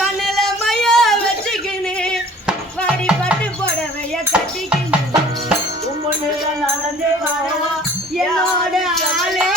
கண்ணுல மைய வச்சுக்கின்னு வாடி பட்டு போடவைய கட்டிக்கின்னு நடந்து வரவா என்னோட ஆளே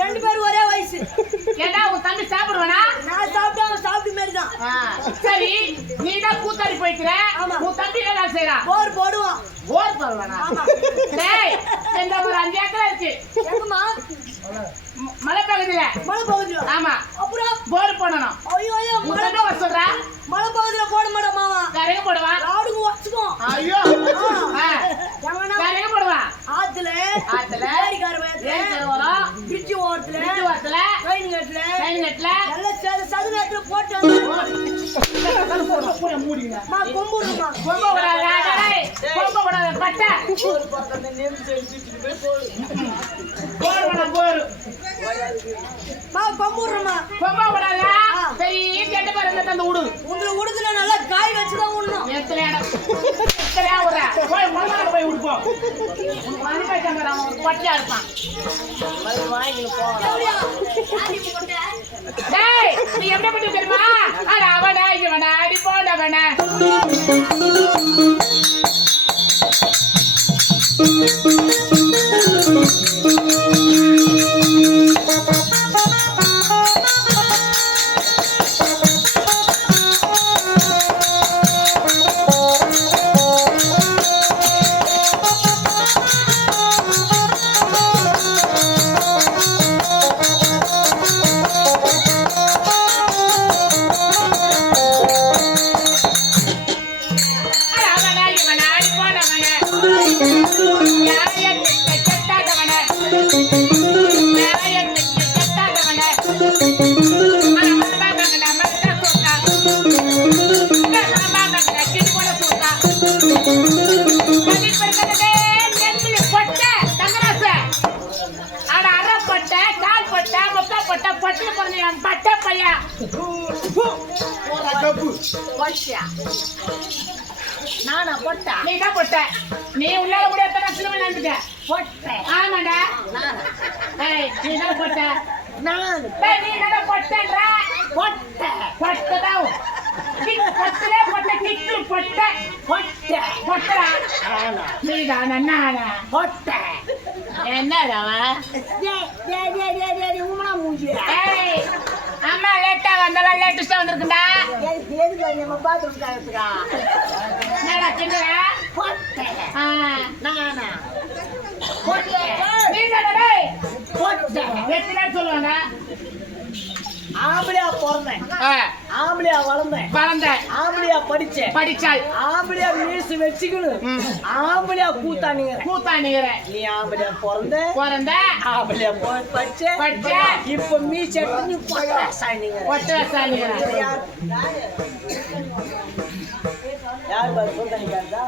ரெண்டு பேரும் ஒரே வயசு. ஏண்டா உன் தம்பி சாப்பிடுவானா? நான் சாப்பிட்டா அவன் சாப்பிட்டு மாதிரி தான். சரி, நீ தான் கூத்தாடி போய்க்கிற. உன் தம்பி என்ன செய்யறான்? போர் போடுவான். போர் போடுவானா? டேய், இந்த ஒரு 5 ஏக்கர் இருக்கு. எங்கம்மா? மலை பகுதியில. மலை பகுதியில? ஆமா. அப்புறம் போர் போடணும். ஐயோ ஐயோ, மலை வர சொல்றா? மலை பகுதியில போட மாட்டோம் மாமா. கரைங்க போடுவா? ராடுக்கு வச்சுக்கும். ஐயோ. கரைங்க போடுவா? ஆத்துல ஏரிக்கார பிரிட்ஜ் ஓரத்துல ட்ரெயின் கட்டல நல்ல சதுரத்துல போட்டு உடுத்துல நல்லா காய் வச்சுதான் உண்ணும். பட்டியா இருப்பான். நீ எப்படி பண்ணி தெரியுமா? அவனா இவனா அடி போனவனா நானா பொட்டா? நீ தான் பொட்ட. நீ உள்ளால முடியாத சினிமா நினைச்சுட்ட. பொட்டை? ஆமாடா. நீ தான் பொட்ட. நான் நீ தான் பொட்டன்றா. பொட்டை பொட்டதான். பொட்டலே பொட்ட கிட்டு பொட்ட பொட்ட பொட்டா. நீ தான் நானா பொட்ட. என்னடா உமா மூஞ்சி. அம்மா லேட்டா வந்தாலும் லேட்டஸ்டா வந்திருக்குண்டா. நம்ம பாத்ரூம் காலத்துக்கா என்னடா சின்னடா பொட்டை? நானா பொட்டை? நீ தானே? எத்தனை சொல்லுவாங்க ஆம்பளையா பிறந்தேன், ஆம்பளையா வளர்ந்தேன், ஆம்பளையா படிச்சேன், படிச்சாய், ஆம்பளையா மீசு வச்சுக்கணும், ஆம்பளையா கூத்தானுங்கிற. நீ ஆம்பளையா பிறந்த, ஆம்பளையா படிச்ச, இப்ப மீசு எடுத்து நீ ஒட்டசானிங்கிற. யார் பாரு கூத்தானிக்காரதா?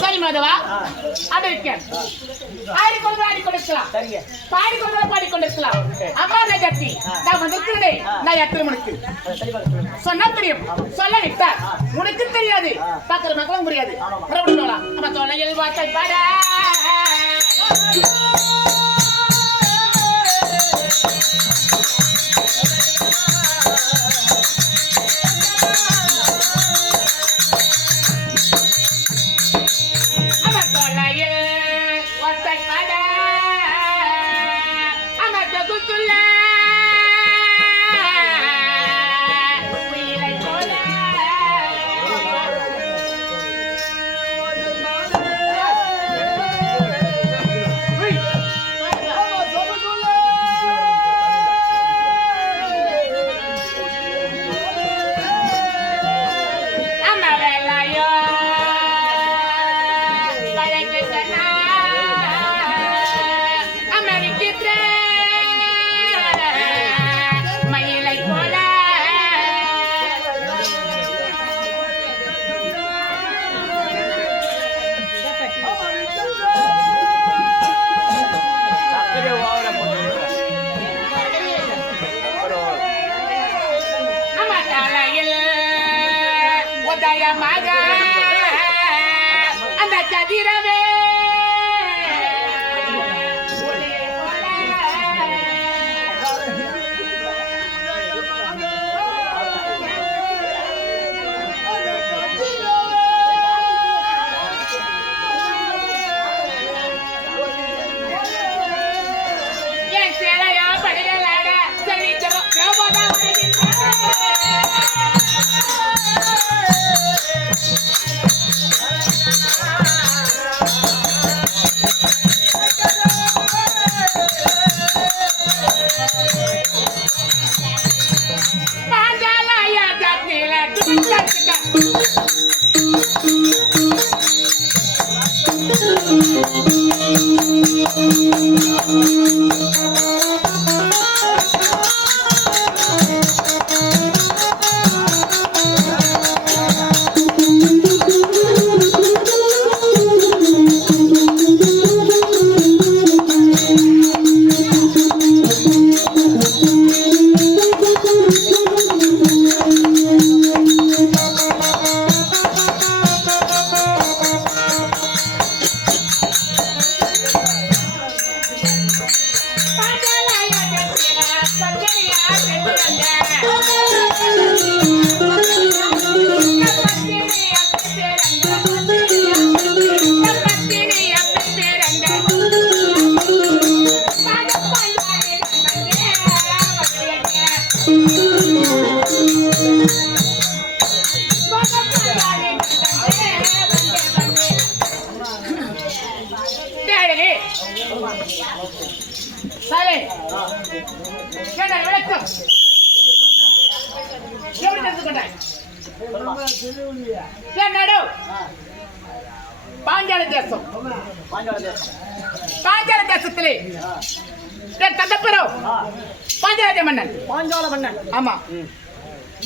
சரி மாதவா, அது இருக்கேன். ஆடி கொடுக்கலாம், பாடி கொண்டிருக்கலாம். அம்மா நான் கட்டி நான் வந்திருக்கிறேன். நான் எத்தனை மணிக்கு சொன்னா தெரியும், சொல்ல விட்டா உனக்கு தெரியாது, பாக்குற மக்களும் முடியாது. நம்ம தொலையில் வார்த்தை பாட அந்த கதிரவே என் சேலையா படையலாட சரித்திரம் விளக்கம் எப்படி தெரிஞ்சுக்கிட்டேன்? பாஞ்சால தேசம், பாஞ்சால தேசத்திலே தந்தப்பெரும் பாஞ்சால மன்னன், ஆமா,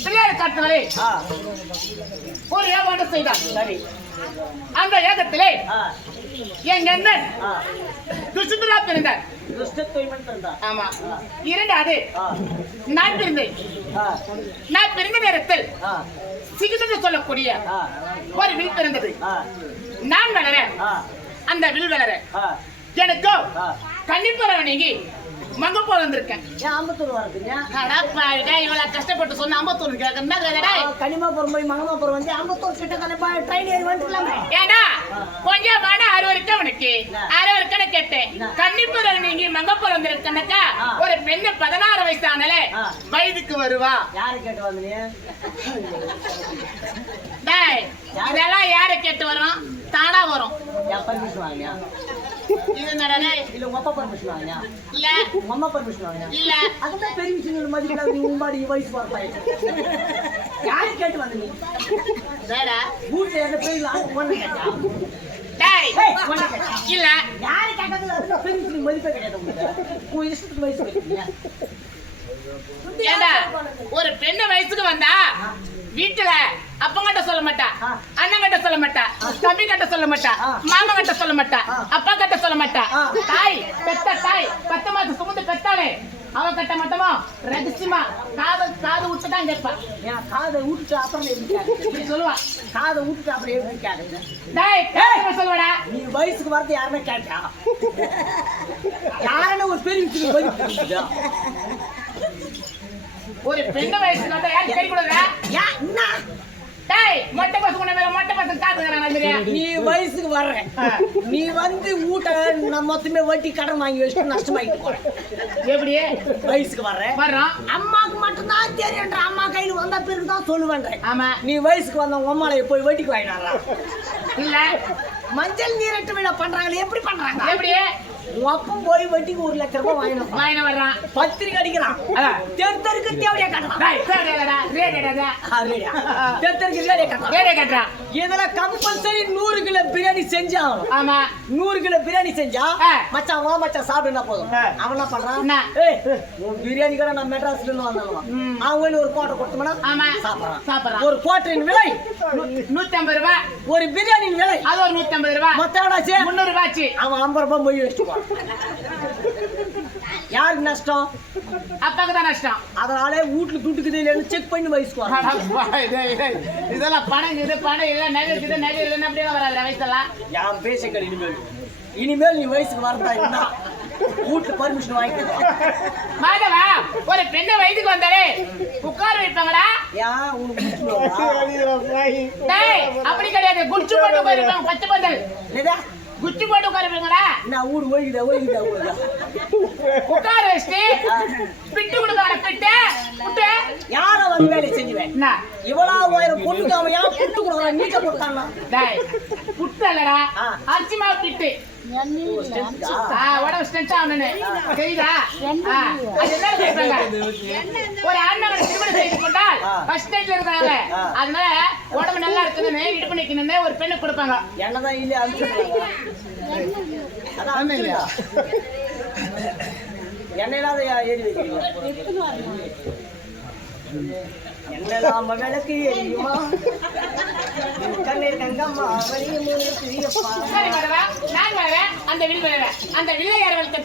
பிள்ளையார் காட்டுகளே ஒரு ஏவாட்டம் செய்தார். சரி, அந்த ஏகத்திலே என் அண்ணன் துஷ்டரா பிறந்தார். ஆமா, இரண்டாவது நான் பிறந்தேன். நான் பிறந்த நேரத்தில் சிகிச்சை சொல்லக்கூடிய ஒரு வில் பிறந்தது. நான் வளர, அந்த வில் வளர எனக்கு கன்னிப்பறவை நீங்கி மங்கப்போல வந்திருக்கேன். இவ்வளவு கஷ்டப்பட்டு சொன்ன அம்பத்தூர் கனிமாபுரம் போய் மங்கமாபுரம் வந்து அம்பத்தூர் கிட்ட ட்ரெயின் ஏறி வந்துக்கலாமே. ஏடா கொஞ்சம் வாட அறுவருக்கு அவனுக்கு அறுவருக்குன்னு கேட்டேன். கன்னிப்பறவை நீங்கி மங்கப்போல வந்திருக்கனாக்கா ஒரு பெண்ணு 16 வயசானால வயதுக்கு வருவா. யாரு கேட்டு வந்தீங்க? இதெல்லாம் யாரு கேட்டு வரும்? தானா வரும். இது என்னடா டேய்? இல்ல உங்க அப்பா பர்மிஷன் வாங்கியா? இல்ல உங்க அம்மா பர்மிஷன் வாங்கியா? இல்ல அதுதான் பெரிய விஷயம் மதிக்கல நீ உம்பாடி வயசு பார்ப்பாயிட்டு யாரு கேட்டு வந்த நீ டேடா வீட்டுல எந்த பெரிய ஒண்ணு கேட்டா டேய் ஒண்ணு கேட்டா இல்ல யாரு கேட்டது அதுதான் பெரிய விஷயம் மதிப்பே கிடையாது உங்களுக்கு உன் இஷ்டத்துக்கு வயசு வைக்கிறீங்க ஏண்டா ஒரு பெண்ணு வயசுக்கு வந்தா வீட்டுல அப்பங்கிட்ட சொல்ல மாட்டா, அண்ணன் கிட்ட சொல்ல மாட்டா, தம்பி கிட்ட சொல்ல மாட்டா, மாமா கிட்ட சொல்ல மாட்டா, அப்பா கிட்ட சொல்ல மாட்டா. தாய் பெத்த தாய் 10 மாசம் சுமந்து பெத்தாலே அவ கிட்ட மட்டுமா ரகசியமா காது விட்டு தான் கேட்பா. என் காதை விட்டுட்டு அப்புறம் எப்படி சொல்லுவா காதை விட்டுட்டு அப்புறம் எப்படி கேட்குங்க டேய் சொல்லுவாடா நீ வயசுக்கு வரது யாருமே கேட்டா யாருன்னு ஒரு பெரிய விஷயம் மதிப்பு ஒரு பெண்ணு வயசுக்கு வந்தா யாரு கை கொடுங்க டேய் மொட்டை பசங்க மேல மொட்டை பசங்க காத்துக்கறாங்க. நீ வயசுக்கு வர்ற நீ வந்து ஊட்ட நான் மொத்தமே வட்டி கடன் வாங்கி வச்சுட்டு நஷ்டமாயிட்டு போறேன். எப்படி வயசுக்கு வர்றோம் அம்மாவுக்கு மட்டும்தான் தெரியுன்ற அம்மா கையில் வந்த பிறகு தான் சொல்லுவேன். ஆமா நீ வயசுக்கு வந்த உங்க அம்மாவை போய் வட்டிக்கு வாங்கினாரா? இல்ல மஞ்சள் நீரட்டு விழா பண்றாங்களே எப்படி பண்றாங்க? எப்படி உன் அப்பம் போய் வட்டிக்கு 1 லட்சம் ரூபாய் வாங்கின வர்றான் பத்திரிக்கை அடிக்கிறான் தெருத்தருக்கு தேவையா கட்டுறான் கட்டுறான். இதுல கம்பல்சரி 100 கிலோ பிரியாணி செஞ்சா ஆமா 100 கிலோ பிரியாணி செஞ்சா மச்சான் வா மச்சான் சாப்பிடுனா போதும். அவன் என்ன பண்றான்? உன் பிரியாணி கூட நான் மெட்ராஸ்ல இருந்து வந்தாலும் அவங்க ஒரு கோட்டை கொடுத்தோம்னா ஆமா சாப்பிடுறான். ஒரு கோட்டரின் விலை 150 ரூபாய், ஒரு பிரியாணியின் விலை அது ஒரு 150 ரூபாய், மொத்தம் 300 ரூபாய். அவன் 50 ரூபாய் மொய் வச்சுக்குவான். யாருக்கு நஷ்டம்? அப்பாக்கு தான் நஷ்டம். அதனால வீட்டுல துட்டுக்குது இல்லைன்னு செக் பண்ணி வயசுக்குவாங்க. இதெல்லாம் பணம் இது பணம் இல்ல நகை இது நகை இல்லைன்னு அப்படியே வராது வயசெல்லாம். யான் பேசுங்கள் இனிமேல் நீ வயசுக்கு வரதா இருந்தா வீட்டுல பர்மிஷன் வாங்கிக்கலாம். மாதவா ஒரு பெண்ணை வயதுக்கு வந்தாலே உட்கார வைப்பாங்கடா. ஏன் உனக்கு டேய் அப்படி கிடையாது. குச்சி போட்டு உட்கார வைப்பாங்க. பச்சை பந்தல் குச்சி போட்டு உட்கார வைப்பாங்கடா. நான் ஊரு ஓய்குதா உட்கார வச்சுட்டு பிட்டு கொடுப்பாங்க. பிட்டு புட்டு யார வந்து வேலை செஞ்சுவேன்? இவ்வளவு உயரம் பொண்ணுக்கு அவன் ஏன் புட்டு கொடுக்குறான்? நீக்க கொடுத்தாங்க. டேய் புட்டு இல்லடா அரிசி மாவு பிட்டு. உடம்பு ஸ்ட்ரென்த்தா அவனு செய்தா ஒரு அண்ணன் திருமணம் செய்து கொண்டால் ஃபர்ஸ்ட் நைட்ல இருக்காங்க. அதனால உடம்பு நல்லா இருக்குதுன்னு இடுப்பு நிக்கணும்னு ஒரு பெண்ணு கொடுப்பாங்க. என்னதான் இல்லையா அதான் இல்லையா என்னையிலாத ஏறி வைக்கிறீங்க? என்னெல்லாம் விளக்கு எரியுமா கண்ணீர் கங்கம்மா நான் வரேன். அந்த வில் அந்த வில்லை யார வளர்த்த